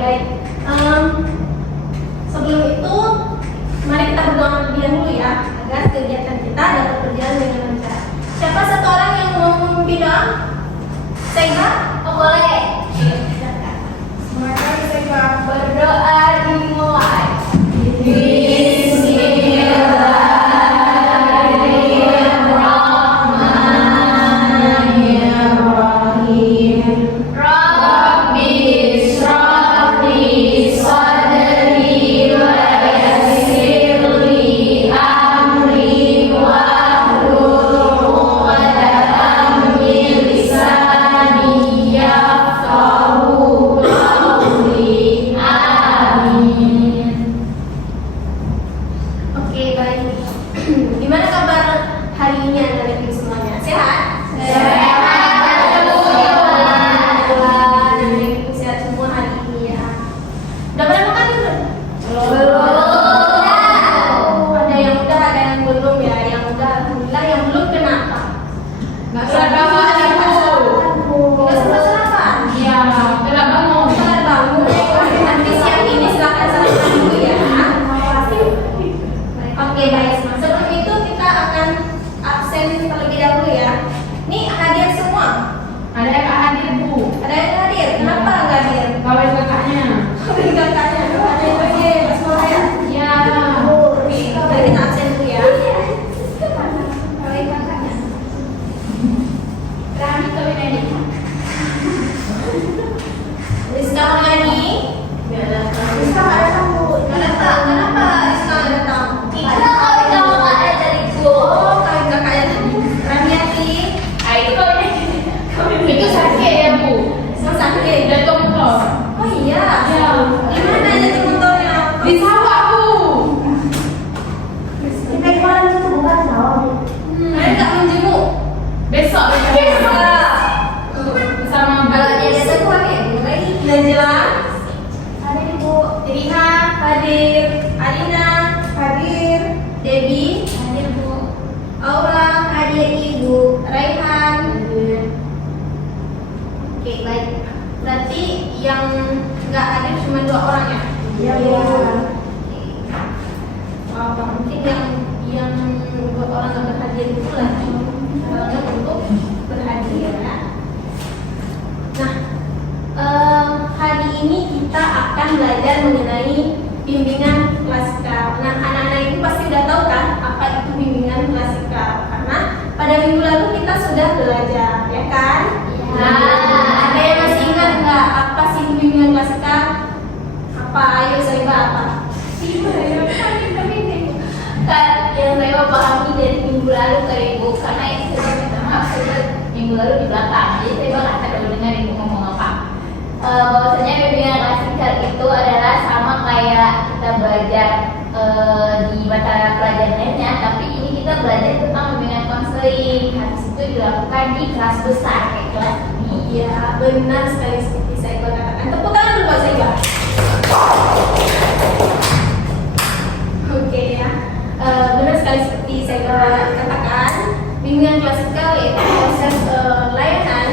baik. Sebelum itu, mari kita berdoa terlebih dahulu ya, agar kegiatan kita dapat berjalan dengan lancar. Siapa satu orang yang mau memimpin doa? Saiba? Oh boleh. Silakan. Mari Saiba Berdoa dimulai. Oke, baik. Gimana kabar hari ini anak-anak semuanya? Sehat? Sehat semua hari ini ya. Udah pada makan belum? Ada yang udah, ada yang belum ya. Yang udah, alhamdulillah. Yang belum kenapa? Nggak sarapan Ibu. Nggak sempat sarapan? Iya, telah bangun. Telat bangun. Nanti siang ini silakan sarapan dulu ya. Oke, baik. Sebelum itu kita akan absen terlebih dahulu ya. Nih hadir semua. Ada yang hadir, Bu. Ada yang hadir. Kenapa nggak hadir? Kawin kakaknya. Beri kakaknya. Oke, Mas Moya. Iya. Oke, mari kita absen dulu ya. Kawin kakaknya. Rami kawin ini. Rizka Mulyani. Rizka nggak datang, Bu. Nggak datang. Kenapa Rizka nggak datang? Oh, kawin kakaknya tadi. Ramiati. Ah, itu kawin ini. Itu sakit ya, Bu. Sama sakit. Jatuh motor. Oh iya. Iya. Di mana jatuh motornya? Di sawah, Bu. Kita kemarin itu bukan sawah. Kalian nggak menjenguk? Besok Bisa. bersama Kalau dia ada sekolah ya, lagi. Najla. Hadir Ibu. Irina hadir. Arina hadir. Debbie hadir Bu. Aura hadir Ibu. Raihan hadir. Oke, baik. Berarti yang nggak hadir cuma 2 orang ya? Iya, Bu. Mungkin yang 2 orang nggak berhadir itu lagi untuk berhadir ya. Nah, hari ini kita akan belajar mengenai bimbingan klasikal. Nah, anak-anak itu pasti udah tahu kan apa itu bimbingan klasikal, karena pada minggu lalu kita sudah belajar, ya kan? Nah, ada yang masih ingat nggak apa sih bimbingan klasikal? Apa? Ayo Saiba apa? Kan yang saya pahami dari minggu lalu ke Ibu, karena yang saya minta maaf saya minggu lalu di belakang, jadi saya nggak tahu dengar Ibu ngomong apa. Bahwasanya bimbingan klasikal itu adalah sama kayak kita belajar di mata pelajaran lainnya, tapi ini kita belajar tentang bimbingan konseling. Habis itu dilakukan di kelas besar kayak kelas ini. Iya, benar sekali seperti saya katakan. Tepuk tangan dulu buat Saiba. Oke ya. Benar sekali seperti saya katakan, bimbingan klasikal yaitu proses layanan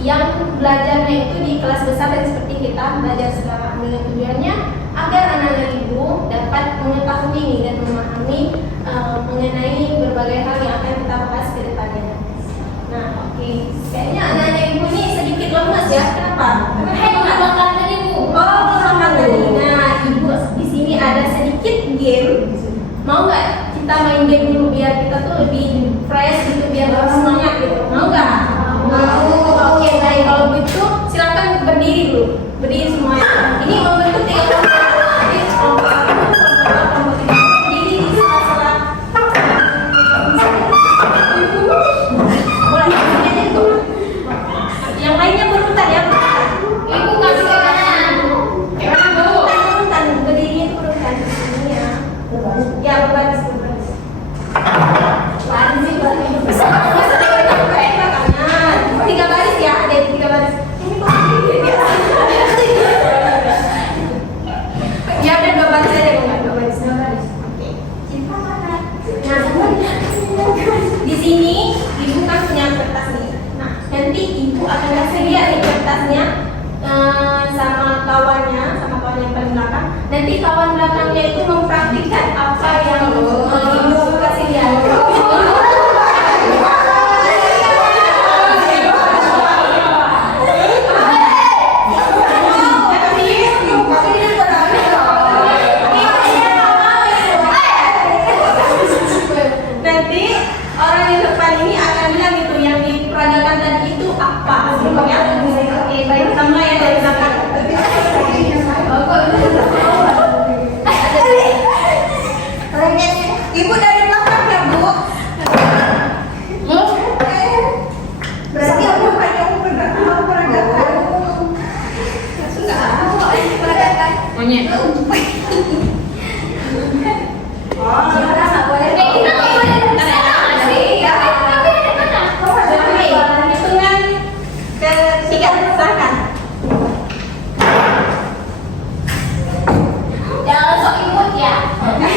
yang belajarnya itu di kelas besar dan seperti kita belajar sekarang, dengan tujuannya agar anak-anak ibu dapat mengetahui dan memahami mengenai berbagai hal yang akan kita bahas ke depannya. Nah, oke. Kayaknya anak-anak ibu ini sedikit lemas ya. Kenapa? Karena Belum makan tadi Bu. oh, belum makan tadi. Nah, ibu di sini ada sedikit game. Mau nggak kita main game dulu biar kita tuh lebih fresh gitu, biar lebih semangat gitu. Mau nggak? Mau. Oke, baik. Kalau begitu silakan berdiri dulu. Berdiri semuanya. Ini membentuk 3 kelompok. Jadi kelompok 1, kelompok 2, kelompok 3. Berdiri di sela-sela. Boleh. Ini aja itu. Yang lainnya berurutan ya. Ibu kasih ke kanan. Kayak mana, Bu? Berurutan. Berdirinya itu berurutan. Ini ya. Ya, berbaris. Baris sih, baris. Tiga baris ya, ada 3 baris. nanti kawan belakangnya itu mempraktikkan apa yang ibu kasih dia. Nanti orang yang depan ini akan bilang itu yang diperagakan tadi itu apa? Oke, baik, sama ya dari belakang. Ibu dari belakang ya, Bu. Berarti aku peragakan. Peragakan. Monyet. Kita nggak boleh. Kita nggak boleh kesana sih. Tapi ada mana? Hitungan ketiga, silakan. Jangan sok imut ya. Oke.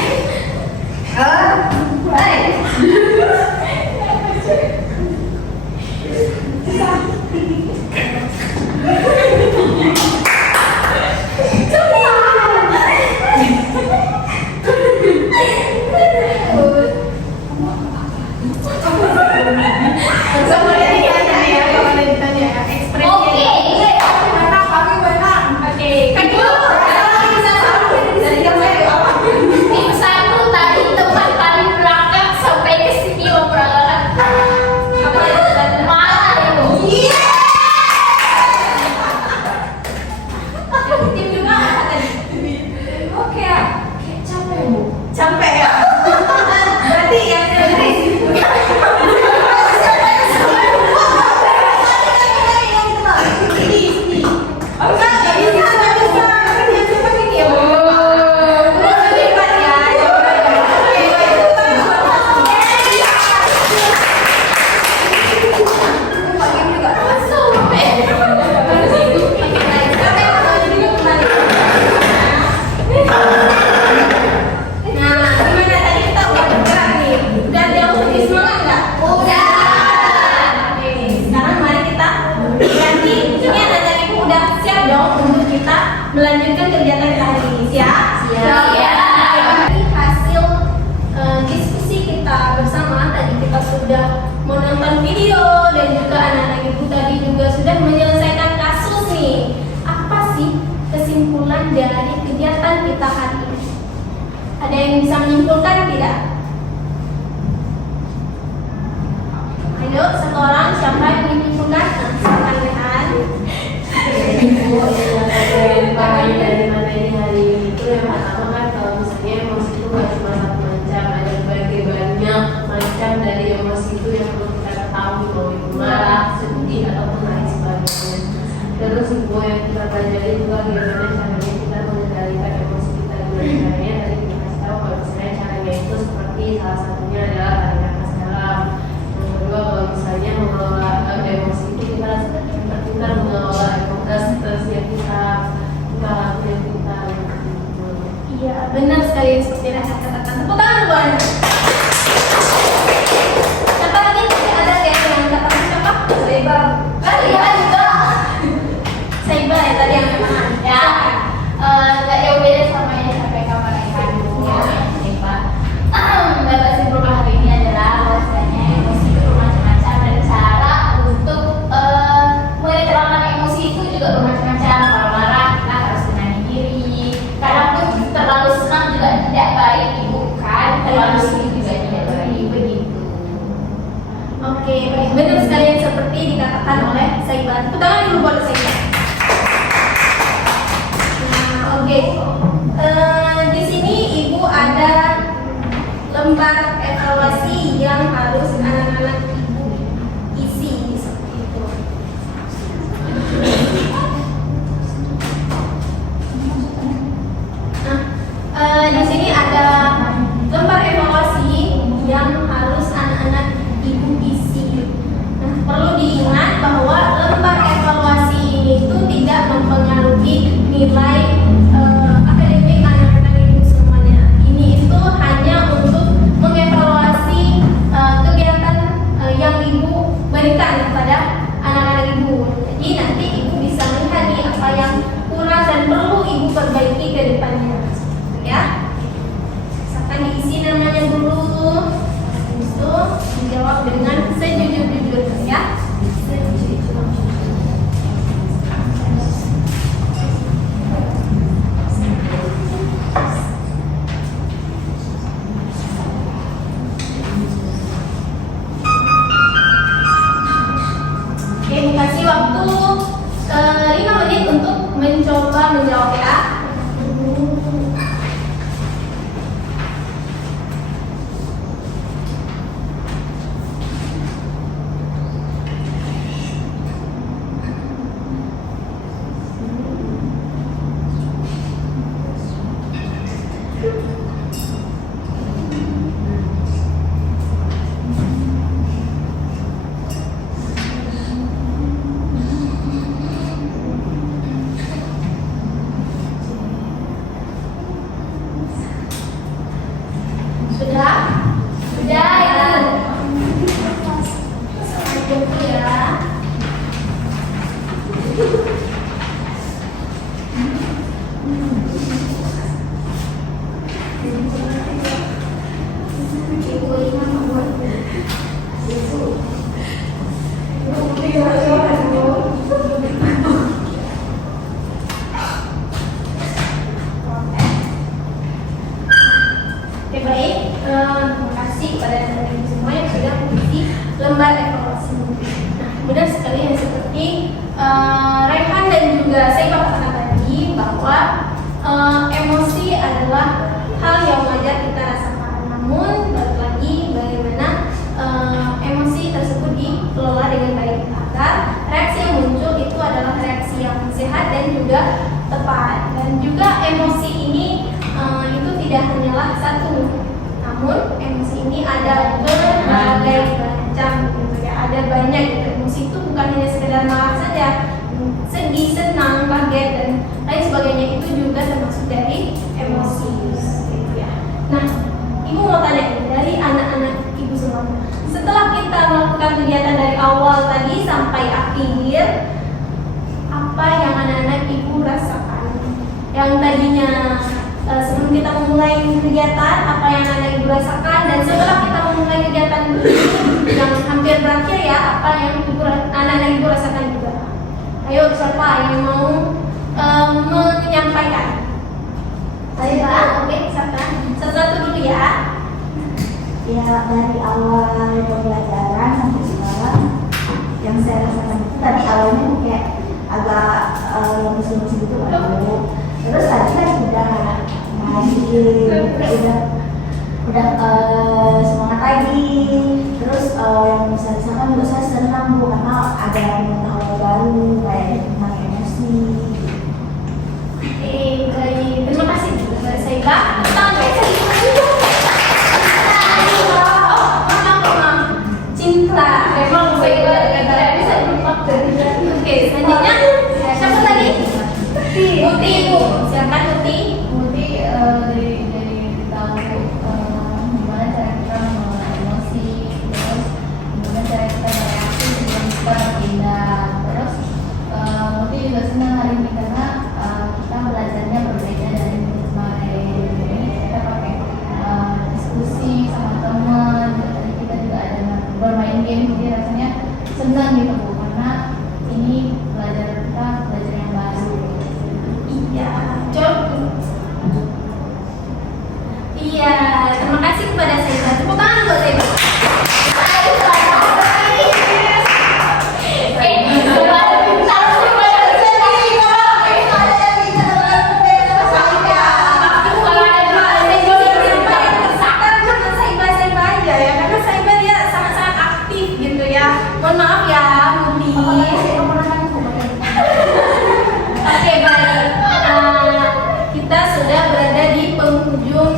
Tim satu tadi tempat paling belakang sampai ke sini memperagakan. Mana itu? Tim juga apa tadi? Oke ya. Capek bu. Capek ya. Berarti yang tadi. Melanjutkan kegiatan kita hari ini, siap? Ini hasil diskusi kita bersama. Tadi kita sudah menonton video dan juga anak-anak ibu tadi juga sudah menyelesaikan kasus nih. Apa sih kesimpulan dari kegiatan kita hari ini? Ada yang bisa menyimpulkan tidak? Ayo, satu orang siapa yang menyimpulkan? Silakan Rehan. Dari materi hari ini itu yang pertama kan kalau misalnya emosi itu nggak cuma satu macam, ada berbagai banyak macam dari emosi itu yang perlu kita ketahui bahwa itu marah, sedih ataupun lain sebagainya. Terus ibu yang kita pelajari juga bagaimana caranya kita mengendalikan emosi kita dengan caranya tadi kita kasih tahu kalau misalnya caranya itu seperti salah satunya adalah tarik nafas dalam. Yang kedua kalau misalnya mengelola emosi itu kita harus pintar-pintar mengelola stresnya kita lakukan kita. Iya, benar sekali seperti yang saya katakan. Tepuk tangan buat Anda. Siapa lagi? Ada yang katakan siapa? Saiba. Iya juga. Saiba ya tadi yang memang Ya. Nggak jauh beda sama yang sampai kamar Rehan dulu. Bapak simpulkan hari ini adalah bahwasanya emosi itu bermacam-macam dan cara untuk mengelola emosi itu juga bermacam-macam. Kalau marah kita harus tenangin diri. Kadang pun terlalu senang juga tidak baik, ibu kan. Terlalu sedih juga tidak baik, begitu. Oke, baik. Benar sekali yang seperti dikatakan oleh Saiba. Tepuk tangan dulu buat Saiba. Nah, oke. Di sini ibu ada lembar evaluasi yang harus anak-anak ibu isi seperti itu. Nah, di sini ada lembar evaluasi yang harus anak-anak ibu isi. Nah, perlu diingat bahwa lembar evaluasi ini lembar evaluasi. Nah, benar sekali ya seperti Raihan dan juga saya katakan tadi bahwa emosi adalah hal yang wajar kita rasakan. Namun balik lagi bagaimana emosi tersebut dikelola dengan baik agar reaksi yang muncul itu adalah reaksi yang sehat dan juga tepat. Dan juga emosi ini itu tidak hanyalah satu, namun emosi ini ada berbagai macam gitu ya. Ada banyak gitu. Emosi itu bukan hanya sekedar marah saja, sedih, senang, kaget dan lain sebagainya itu juga termasuk dari emosi gitu ya. Nah, ibu mau tanya dari anak-anak ibu semua, setelah kita melakukan kegiatan dari awal tadi sampai akhir, apa yang anak-anak ibu rasakan? Yang tadinya sebelum kita memulai kegiatan, apa yang anak ibu rasakan, dan setelah kita memulai kegiatan yang hampir berakhir ya, apa yang anak-anak ibu rasakan juga. Ayo siapa yang mau menyampaikan? Ayo, oke, silakan. Satu-satu dulu ya. Ya, dari awal pembelajaran sampai sekarang yang saya rasakan itu tadi awalnya kayak agak lemes-lemes gitu kan. Terus tadi kan udah udah semangat lagi. Terus yang saya rasakan juga saya senang Bu karena ada hal baru kayak tentang emosi. Baik, terima kasih Mbak Saiba. Tangan saya Cinta. Memang Saiba tidak bisa lupa dari. Oke, selanjutnya siapa tadi? Muti, Bu. Silakan Muti. Muti dari tahu gimana cara kita mengelola emosi, terus gimana cara kita bereaksi sebelum kita bertindak. Terus Muti juga senang hari ini karena kita belajarnya berbeda dari kemarin. Ini kita pakai diskusi sama teman. Tadi kita juga ada bermain game, jadi rasanya senang gitu Bu, karena ini belajar yang baru. Iya, Jom. Iya, terima kasih kepada Saiba. Tepuk tangan buat Saiba. Mohon maaf ya, Muti. Oke, baik. Kita sudah berada di penghujung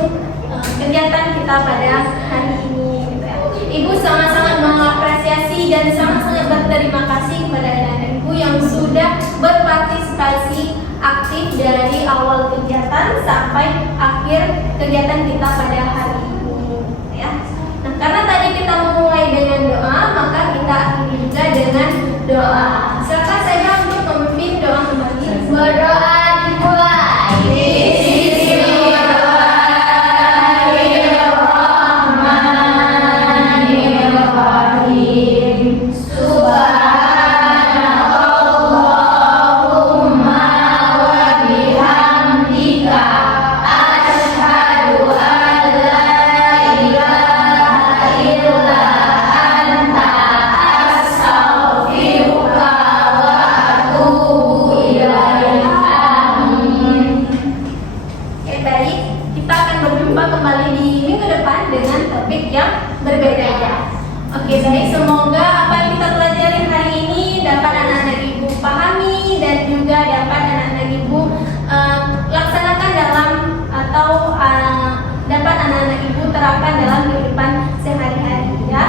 kegiatan kita pada hari ini. Gitu ya. Ibu sangat-sangat mengapresiasi dan sangat-sangat berterima kasih kepada anak-anak ibu yang sudah berpartisipasi aktif dari awal kegiatan sampai akhir kegiatan kita pada hari ini. Ya. Nah, karena tadi kita memulai dengan doa, maka kita akhiri juga dengan doa. Silakan saya untuk memimpin doa kembali. Berdoa dimulai. Oke, baik. Semoga apa yang kita pelajari hari ini dapat anak-anak ibu pahami dan juga dapat anak-anak ibu laksanakan dalam atau dapat anak-anak ibu terapkan dalam kehidupan sehari-hari ya.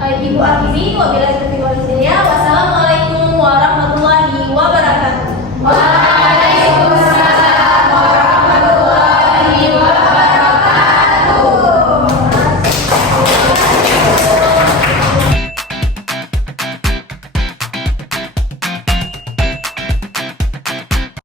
Ibu akhiri wabillahi taufiq wal hidayah.